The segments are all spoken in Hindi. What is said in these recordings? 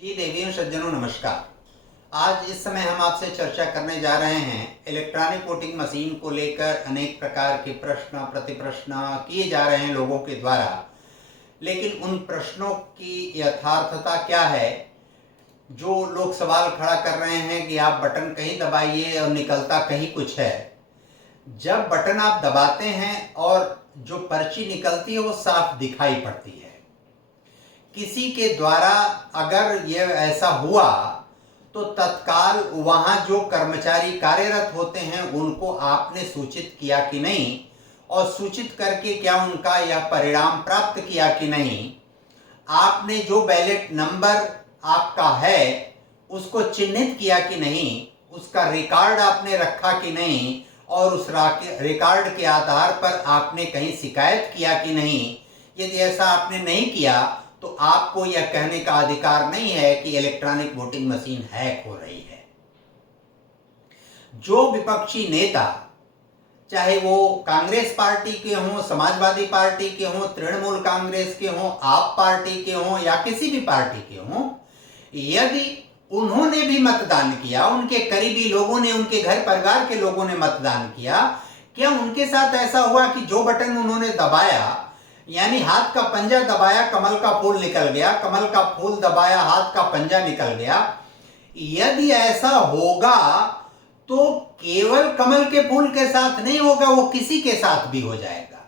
जी देवियों सज्जनों नमस्कार। आज इस समय हम आपसे चर्चा करने जा रहे हैं इलेक्ट्रॉनिक वोटिंग मशीन को लेकर अनेक प्रकार के प्रश्न प्रतिप्रश्न किए जा रहे हैं लोगों के द्वारा, लेकिन उन प्रश्नों की यथार्थता क्या है। जो लोग सवाल खड़ा कर रहे हैं कि आप बटन कहीं दबाइए और निकलता कहीं कुछ है। जब बटन आप दबाते हैं और जो पर्ची निकलती है वो साफ दिखाई पड़ती है। किसी के द्वारा अगर यह ऐसा हुआ तो तत्काल वहां जो कर्मचारी कार्यरत होते हैं उनको आपने सूचित किया कि नहीं, और सूचित करके क्या उनका यह परिणाम प्राप्त किया कि नहीं। आपने जो बैलेट नंबर आपका है उसको चिन्हित किया कि नहीं, उसका रिकॉर्ड आपने रखा कि नहीं, और उस रिकॉर्ड के आधार पर आपने कहीं शिकायत किया कि नहीं। यदि ऐसा आपने नहीं किया तो आपको यह कहने का अधिकार नहीं है कि इलेक्ट्रॉनिक वोटिंग मशीन हैक हो रही है। जो विपक्षी नेता, चाहे वो कांग्रेस पार्टी के हों, समाजवादी पार्टी के हों, तृणमूल कांग्रेस के हों, आप पार्टी के हों या किसी भी पार्टी के हों, यदि उन्होंने भी मतदान किया, उनके करीबी लोगों ने, उनके घर परिवार के लोगों ने मतदान किया, क्या उनके साथ ऐसा हुआ कि जो बटन उन्होंने दबाया, यानी हाथ का पंजा दबाया कमल का फूल निकल गया, कमल का फूल दबाया हाथ का पंजा निकल गया, यदि ऐसा होगा तो केवल कमल के फूल के साथ नहीं होगा, वो किसी के साथ भी हो जाएगा।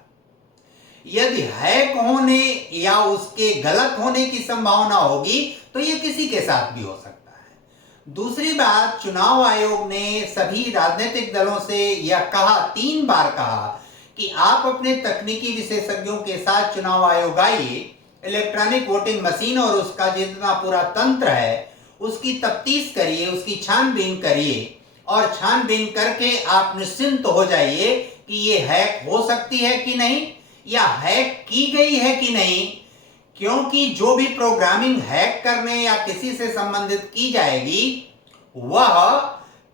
यदि हैक होने या उसके गलत होने की संभावना होगी तो ये किसी के साथ भी हो सकता है। दूसरी बात, चुनाव आयोग ने सभी राजनीतिक दलों से यह कहा, 3 बार कहा कि आप अपने तकनीकी विशेषज्ञों के साथ चुनाव आयोग आइए, इलेक्ट्रॉनिक वोटिंग मशीन और उसका जितना पूरा तंत्र है उसकी तफ्तीश करिए, उसकी छानबीन करिए, और छानबीन करके आप निश्चिंत हो जाइए कि ये हैक हो सकती है कि नहीं, या हैक की गई है कि नहीं। क्योंकि जो भी प्रोग्रामिंग हैक करने या किसी से संबंधित की जाएगी वह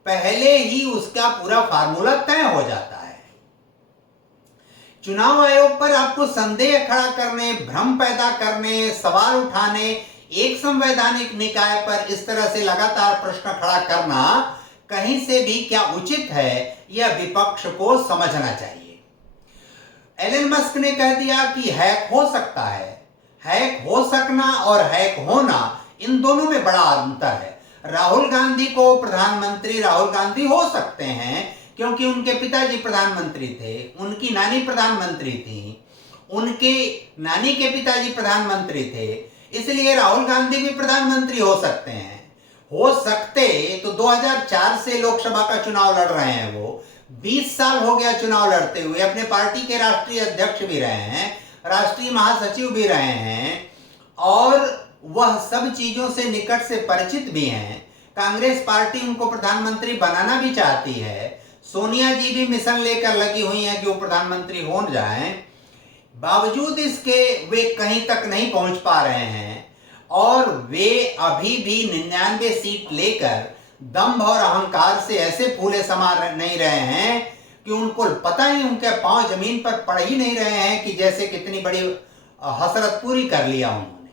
पहले ही उसका पूरा फार्मूला तय हो जाता है। चुनाव आयोग पर आपको संदेह खड़ा करने, भ्रम पैदा करने, सवाल उठाने, एक संवैधानिक निकाय पर इस तरह से लगातार प्रश्न खड़ा करना कहीं से भी क्या उचित है, यह विपक्ष को समझना चाहिए। एलन मस्क ने कह दिया कि हैक हो सकता है। हैक हो सकना और हैक होना, इन दोनों में बड़ा अंतर है। राहुल गांधी को प्रधानमंत्री राहुल गांधी हो सकते हैं क्योंकि उनके पिताजी प्रधानमंत्री थे, उनकी नानी प्रधानमंत्री थी, उनके नानी के पिताजी प्रधानमंत्री थे, इसलिए राहुल गांधी भी प्रधानमंत्री हो सकते हैं। हो सकते तो 2004 से लोकसभा का चुनाव लड़ रहे हैं, वो 20 साल हो गया चुनाव लड़ते हुए, अपने पार्टी के राष्ट्रीय अध्यक्ष भी रहे हैं, राष्ट्रीय महासचिव भी रहे हैं, और वह सब चीजों से निकट से परिचित भी हैं। कांग्रेस पार्टी उनको प्रधानमंत्री बनाना भी चाहती है, सोनिया जी भी मिशन लेकर लगी हुई हैं कि वो प्रधानमंत्री हो जाएं। बावजूद इसके वे कहीं तक नहीं पहुंच पा रहे हैं, और वे अभी भी 99 सीट लेकर दंभ और अहंकार से ऐसे फूले समा नहीं रहे हैं कि उनको पता ही, उनके पांव जमीन पर पड़ ही नहीं रहे हैं कि जैसे कितनी बड़ी हसरत पूरी कर लिया उन्होंने।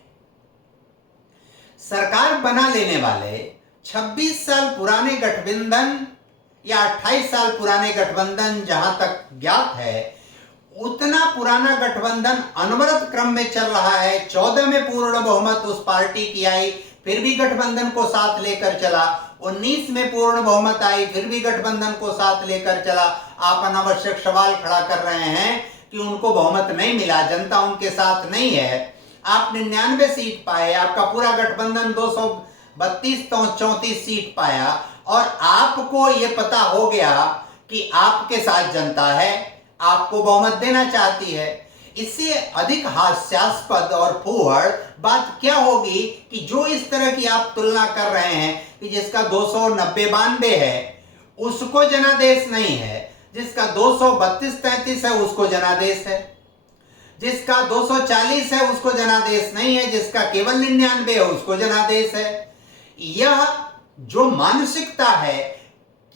सरकार बना लेने वाले 26 साल पुराने गठबंधन या 28 साल पुराने गठबंधन, जहां तक ज्ञात है उतना पुराना गठबंधन अनवरत क्रम में चल रहा है। 14 में पूर्ण बहुमत उस पार्टी की आई, फिर भी गठबंधन को साथ लेकर चला। 19 में पूर्ण बहुमत आई, फिर भी गठबंधन को साथ लेकर चला। आप अनावश्यक सवाल खड़ा कर रहे हैं कि उनको बहुमत नहीं मिला, जनता उनके साथ नहीं है। आप 99 सीट पाए, आपका पूरा गठबंधन 232-34 सीट पाया, और आपको यह पता हो गया कि आपके साथ जनता है, आपको बहुमत देना चाहती है। इससे अधिक हास्यास्पद और फूहड़ बात क्या होगी कि जो इस तरह की आप तुलना कर रहे हैं कि जिसका 290-92 है उसको जनादेश नहीं है, जिसका 232-33 है उसको जनादेश है, जिसका 240 है उसको जनादेश नहीं है, जिसका केवल 99 है उसको जनादेश है। यह जो मानसिकता है,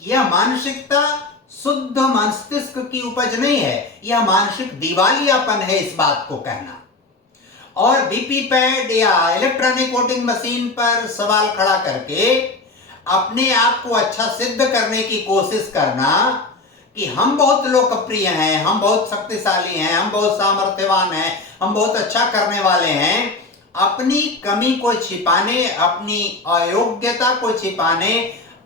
यह मानसिकता शुद्ध मस्तिष्क की उपज नहीं है, यह मानसिक दिवालियापन है इस बात को कहना। और वीवीपैट या इलेक्ट्रॉनिक वोटिंग मशीन पर सवाल खड़ा करके अपने आप को अच्छा सिद्ध करने की कोशिश करना कि हम बहुत लोकप्रिय हैं, हम बहुत शक्तिशाली हैं, हम बहुत सामर्थ्यवान हैं, हम बहुत अच्छा करने वाले हैं, अपनी कमी को छिपाने, अपनी अयोग्यता को छिपाने,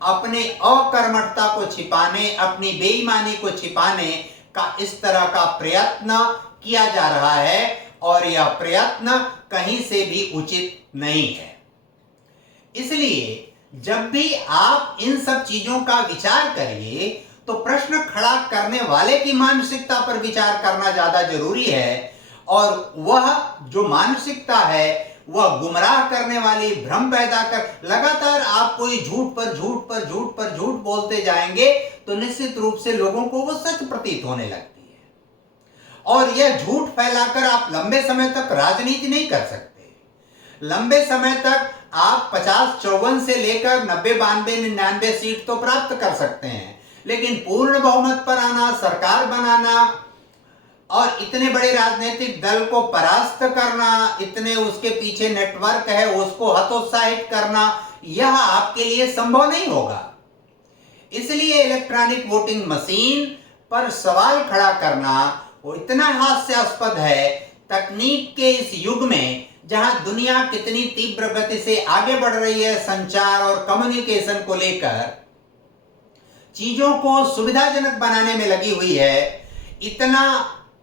अपने अकर्मठता को छिपाने, अपनी बेईमानी को छिपाने का इस तरह का प्रयत्न किया जा रहा है और यह प्रयत्न कहीं से भी उचित नहीं है। इसलिए जब भी आप इन सब चीजों का विचार करिए तो प्रश्न खड़ा करने वाले की मानसिकता पर विचार करना ज्यादा जरूरी है, और वह जो मानसिकता है वह गुमराह करने वाली, भ्रम पैदा कर, लगातार आप कोई झूठ पर झूठ पर झूठ पर झूठ बोलते जाएंगे तो निश्चित रूप से लोगों को वो सच प्रतीत होने लगती है। और यह झूठ फैलाकर आप लंबे समय तक राजनीति नहीं कर सकते। लंबे समय तक आप 50-54 से लेकर 90-92-99 सीट तो प्राप्त कर सकते हैं, लेकिन पूर्ण बहुमत पर आना, सरकार बनाना और इतने बड़े राजनीतिक दल को परास्त करना, इतने उसके पीछे नेटवर्क है उसको हतोत्साहित करना, यह आपके लिए संभव नहीं होगा। इसलिए इलेक्ट्रॉनिक वोटिंग मशीन पर सवाल खड़ा करना वो इतना हास्यास्पद है। तकनीक के इस युग में जहां दुनिया कितनी तीव्र गति से आगे बढ़ रही है संचार और कम्युनिकेशन को लेकर, चीजों को सुविधाजनक बनाने में लगी हुई है, इतना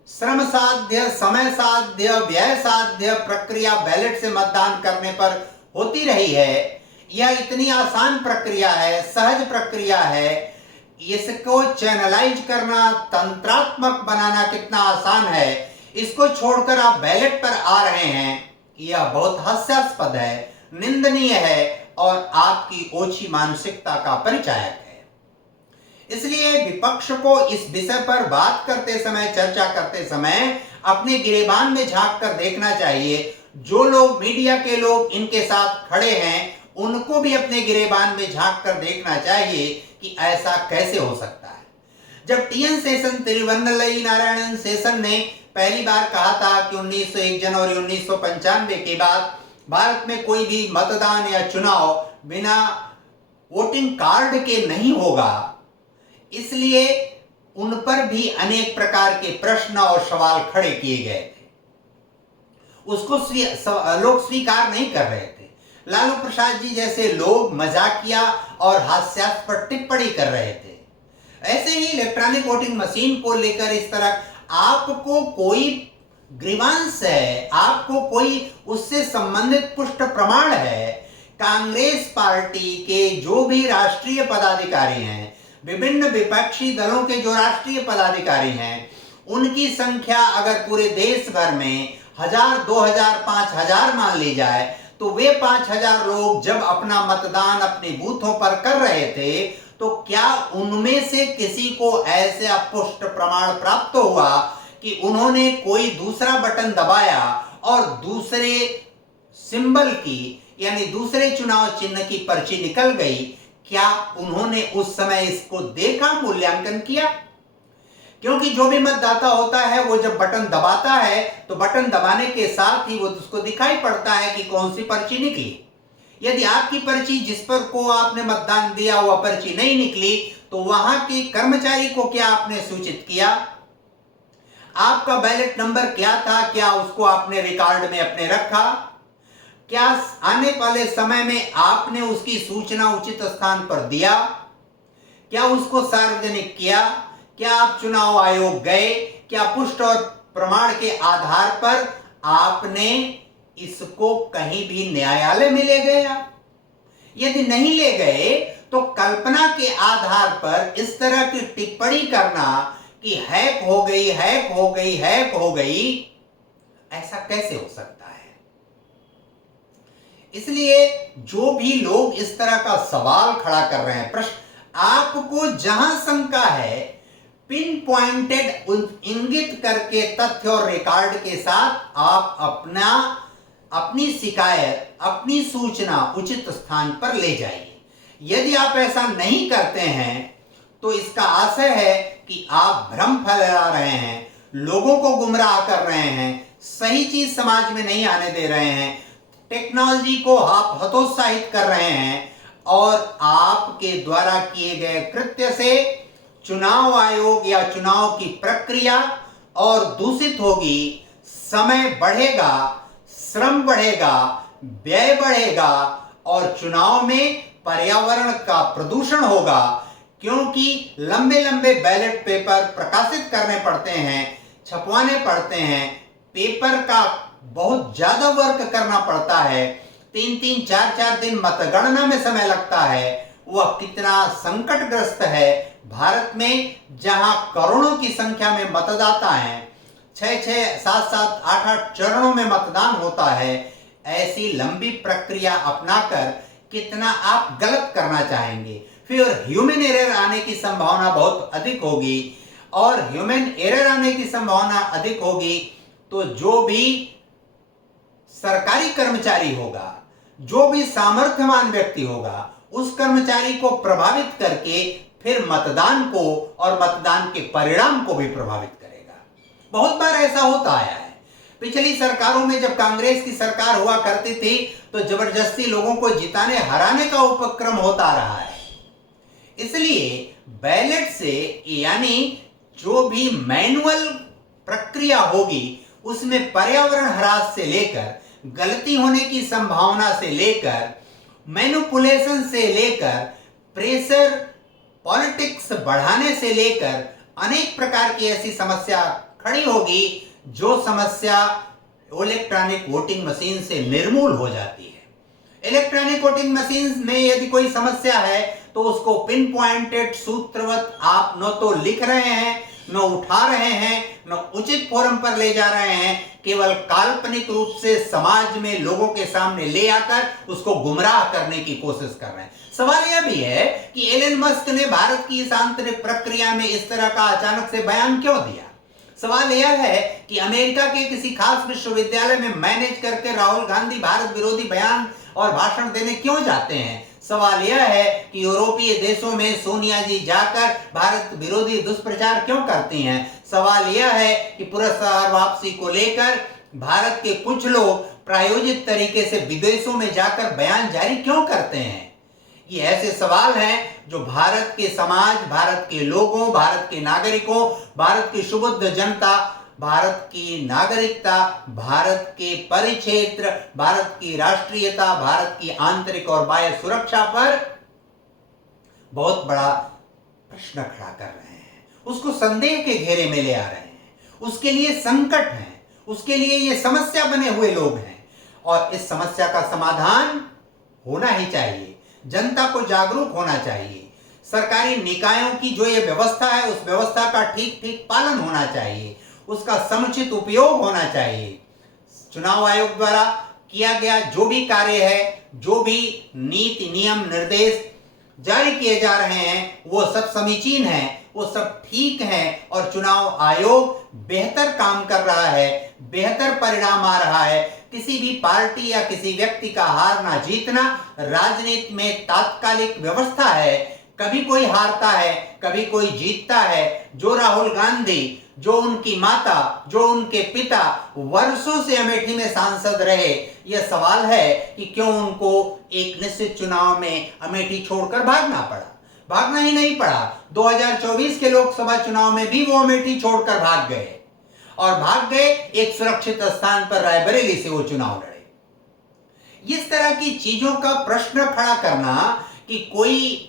श्रम साध्य, समय साध्य, व्यय साध्य प्रक्रिया बैलेट से मतदान करने पर होती रही है। यह इतनी आसान प्रक्रिया है, सहज प्रक्रिया है। इसको चैनलाइज करना, तंत्रात्मक बनाना कितना आसान है, इसको छोड़कर आप बैलेट पर आ रहे हैं, यह बहुत हास्यास्पद है, निंदनीय है और आपकी ओछी मानसिकता का परिचायक है। इसलिए विपक्ष को इस विषय पर बात करते समय, चर्चा करते समय अपने गिरेबान में झांक कर देखना चाहिए। जो लोग, मीडिया के लोग इनके साथ खड़े हैं, उनको भी अपने गिरेबान में झांक कर देखना चाहिए कि ऐसा कैसे हो सकता है। जब टीएन शेषन, तिरुवन्नलई नारायणन शेषन ने पहली बार कहा था कि 1 जनवरी 1995 के बाद भारत में कोई भी मतदान या चुनाव बिना वोटिंग कार्ड के नहीं होगा, इसलिए उन पर भी अनेक प्रकार के प्रश्न और सवाल खड़े किए गए थे। उसको लोग स्वीकार नहीं कर रहे थे। लालू प्रसाद जी जैसे लोग मजाकिया और हास्यास्पद टिप्पणी कर रहे थे। ऐसे ही इलेक्ट्रॉनिक वोटिंग मशीन को लेकर इस तरह आपको कोई ग्रीवांस है, आपको कोई उससे संबंधित पुष्ट प्रमाण है, कांग्रेस पार्टी के जो भी राष्ट्रीय पदाधिकारी हैं, विभिन्न विपक्षी दलों के जो राष्ट्रीय पदाधिकारी हैं, उनकी संख्या अगर पूरे देश भर में 1000, 2000, 5000 मान ली जाए, तो वे 5000 लोग जब अपना मतदान अपने बूथों पर कर रहे थे, तो क्या उनमें से किसी को ऐसे पुष्ट प्रमाण प्राप्त हुआ कि उन्होंने कोई दूसरा बटन दबाया और दूसरे सिंबल की, यानी दूसरे चुनाव चिन्ह की पर्ची निकल गई? क्या उन्होंने उस समय इसको देखा, मूल्यांकन किया? क्योंकि जो भी मतदाता होता है वो जब बटन दबाता है तो बटन दबाने के साथ ही वो उसको दिखाई पड़ता है कि कौन सी पर्ची निकली। यदि आपकी पर्ची, जिस पर को आपने मतदान दिया, वह पर्ची नहीं निकली, तो वहां के कर्मचारी को क्या आपने सूचित किया? आपका बैलेट नंबर क्या था, क्या उसको आपने रिकॉर्ड में अपने रखा? क्या आने वाले समय में आपने उसकी सूचना उचित स्थान पर दिया? क्या उसको सार्वजनिक किया? क्या आप चुनाव आयोग गए? क्या पुष्ट और प्रमाण के आधार पर आपने इसको कहीं भी न्यायालय में ले गए? यदि नहीं ले गए तो कल्पना के आधार पर इस तरह की टिप्पणी करना कि हैक हो गई, हैक हो गई, हैक हो गई, ऐसा कैसे हो सकता है? इसलिए जो भी लोग इस तरह का सवाल खड़ा कर रहे हैं, प्रश्न, आपको जहां शंका है, पिन पॉइंटेड इंगित करके तथ्य और रिकॉर्ड के साथ आप अपनी शिकायत, अपनी सूचना उचित स्थान पर ले जाइए। यदि आप ऐसा नहीं करते हैं तो इसका आशय है कि आप भ्रम फैला रहे हैं, लोगों को गुमराह कर रहे हैं, सही चीज समाज में नहीं आने दे रहे हैं, टेक्नोलॉजी को आप हतोत्साहित कर रहे हैं और आपके द्वारा किए गए कृत्य से चुनाव आयोग या चुनाव की प्रक्रिया और दूषित होगी, समय बढ़ेगा, श्रम बढ़ेगा, व्यय बढ़ेगा और चुनाव में पर्यावरण का प्रदूषण होगा, क्योंकि लंबे लंबे बैलेट पेपर प्रकाशित करने पड़ते हैं, छपवाने पड़ते हैं, पेपर का बहुत ज्यादा वर्क करना पड़ता है, 3-3, 4-4 दिन मतगणना में समय लगता है। वह कितना संकटग्रस्त है भारत में, जहां करोड़ों की संख्या में मतदाता हैं, 6-6, 7-7, 8-8 चरणों में मतदान होता है। ऐसी लंबी प्रक्रिया अपनाकर कितना आप गलत करना चाहेंगे? फिर ह्यूमन एरर आने की संभावना बहुत अधिक होगी, और ह्यूमन एरर आने की संभावना अधिक होगी तो जो भी सरकारी कर्मचारी होगा, जो भी सामर्थ्यवान व्यक्ति होगा, उस कर्मचारी को प्रभावित करके फिर मतदान को और मतदान के परिणाम को भी प्रभावित करेगा। बहुत बार ऐसा होता आया है। पिछली सरकारों में जब कांग्रेस की सरकार हुआ करती थी तो जबरदस्ती लोगों को जिताने हराने का उपक्रम होता रहा है। इसलिए बैलेट से, यानी जो भी मैनुअल प्रक्रिया होगी उसमें पर्यावरण ह्रास से लेकर, गलती होने की संभावना से लेकर, मैनिपुलेशन से लेकर, प्रेशर पॉलिटिक्स बढ़ाने से लेकर अनेक प्रकार की ऐसी समस्या खड़ी होगी जो समस्या इलेक्ट्रॉनिक वोटिंग मशीन से निर्मूल हो जाती है। इलेक्ट्रॉनिक वोटिंग मशीन में यदि कोई समस्या है तो उसको पिन पॉइंटेड सूत्रवत आप न तो लिख रहे हैं, न उठा रहे हैं, न उचित फोरम पर ले जा रहे हैं, केवल काल्पनिक रूप से समाज में लोगों के सामने ले आकर उसको गुमराह करने की कोशिश कर रहे हैं। सवाल यह भी है कि एलन मस्क ने भारत की इस आंतरिक प्रक्रिया में इस तरह का अचानक से बयान क्यों दिया? सवाल यह है कि अमेरिका के किसी खास विश्वविद्यालय में मैनेज करके राहुल गांधी भारत विरोधी बयान और भाषण देने क्यों जाते हैं? सवाल यह है कि यूरोपीय देशों में सोनिया जी जाकर भारत विरोधी दुष्प्रचार क्यों करती हैं? सवाल यह है कि पुरस्कार वापसी को लेकर भारत के कुछ लोग प्रायोजित तरीके से विदेशों में जाकर बयान जारी क्यों करते हैं? ये ऐसे सवाल हैं जो भारत के समाज, भारत के लोगों, भारत के नागरिकों, भारत की सुबुद्ध जनता, भारत की नागरिकता, भारत के परिक्षेत्र, भारत की राष्ट्रीयता, भारत की आंतरिक और बाह्य सुरक्षा पर बहुत बड़ा प्रश्न खड़ा कर रहे हैं। उसको संदेह के घेरे में ले आ रहे हैं, उसके लिए संकट है, उसके लिए ये समस्या बने हुए लोग हैं, और इस समस्या का समाधान होना ही चाहिए। जनता को जागरूक होना चाहिए। सरकारी निकायों की जो ये व्यवस्था है उस व्यवस्था का ठीक ठीक पालन होना चाहिए, उसका समुचित उपयोग होना चाहिए। चुनाव आयोग द्वारा किया गया जो भी कार्य है, जो भी नीति, नियम, निर्देश जारी किए जा रहे हैं, वो सब समीचीन है, वो सब ठीक है, और चुनाव आयोग बेहतर काम कर रहा है, बेहतर परिणाम आ रहा है। किसी भी पार्टी या किसी व्यक्ति का हारना जीतना राजनीति में तात्कालिक व्यवस्था है। कभी कोई हारता है, कभी कोई जीतता है। जो राहुल गांधी, जो उनकी माता, जो उनके पिता वर्षों से अमेठी में सांसद रहे, यह सवाल है कि क्यों उनको एक निश्चित चुनाव में अमेठी छोड़कर भागना पड़ा। भागना ही नहीं पड़ा, 2024 के लोकसभा चुनाव में भी वो अमेठी छोड़कर भाग गए, और भाग गए एक सुरक्षित स्थान पर, रायबरेली से वो चुनाव लड़े। इस तरह की चीजों का प्रश्न खड़ा करना कि कोई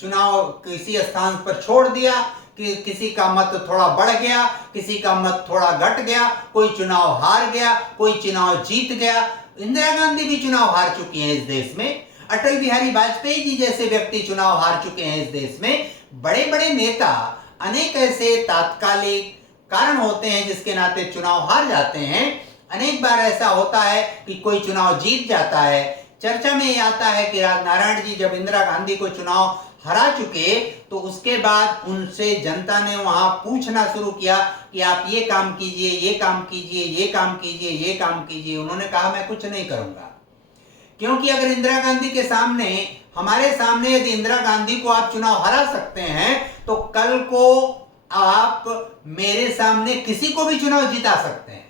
चुनाव किसी स्थान पर छोड़ दिया, कि किसी का मत थोड़ा बढ़ गया, किसी का मत थोड़ा घट गया, कोई चुनाव हार गया, कोई चुनाव जीत गया। इंदिरा गांधी भी चुनाव हार चुकी हैं इस देश में, अटल बिहारी वाजपेयी जी जैसे व्यक्ति चुनाव हार चुके हैं इस देश में। बड़े बड़े नेता, अनेक ऐसे तात्कालिक कारण होते हैं जिसके नाते चुनाव हार जाते हैं। अनेक बार ऐसा होता है कि कोई चुनाव जीत जाता है। चर्चा में ये आता है कि राजनारायण जी जब इंदिरा गांधी को चुनाव हरा चुके तो उसके बाद उनसे जनता ने वहां पूछना शुरू किया कि आप ये काम कीजिए, ये काम कीजिए, ये काम कीजिए, ये काम कीजिए। उन्होंने कहा मैं कुछ नहीं करूंगा, क्योंकि अगर इंदिरा गांधी के सामने, हमारे सामने यदि इंदिरा गांधी को आप चुनाव हरा सकते हैं तो कल को आप मेरे सामने किसी को भी चुनाव जिता सकते हैं।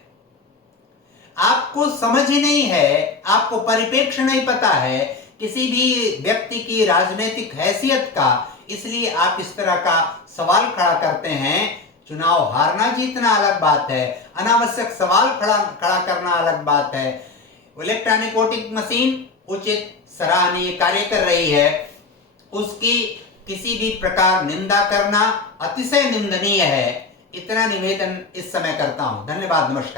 आपको समझ ही नहीं है, आपको परिप्रेक्ष्य नहीं पता है किसी भी व्यक्ति की राजनीतिक हैसियत का, इसलिए आप इस तरह का सवाल खड़ा करते हैं। चुनाव हारना जीतना अलग बात है, अनावश्यक सवाल खड़ा करना अलग बात है। इलेक्ट्रॉनिक वोटिंग मशीन उचित सराहनीय कार्य कर रही है, उसकी किसी भी प्रकार निंदा करना अतिशय निंदनीय है। इतना निवेदन इस समय करता हूं। धन्यवाद, नमस्कार।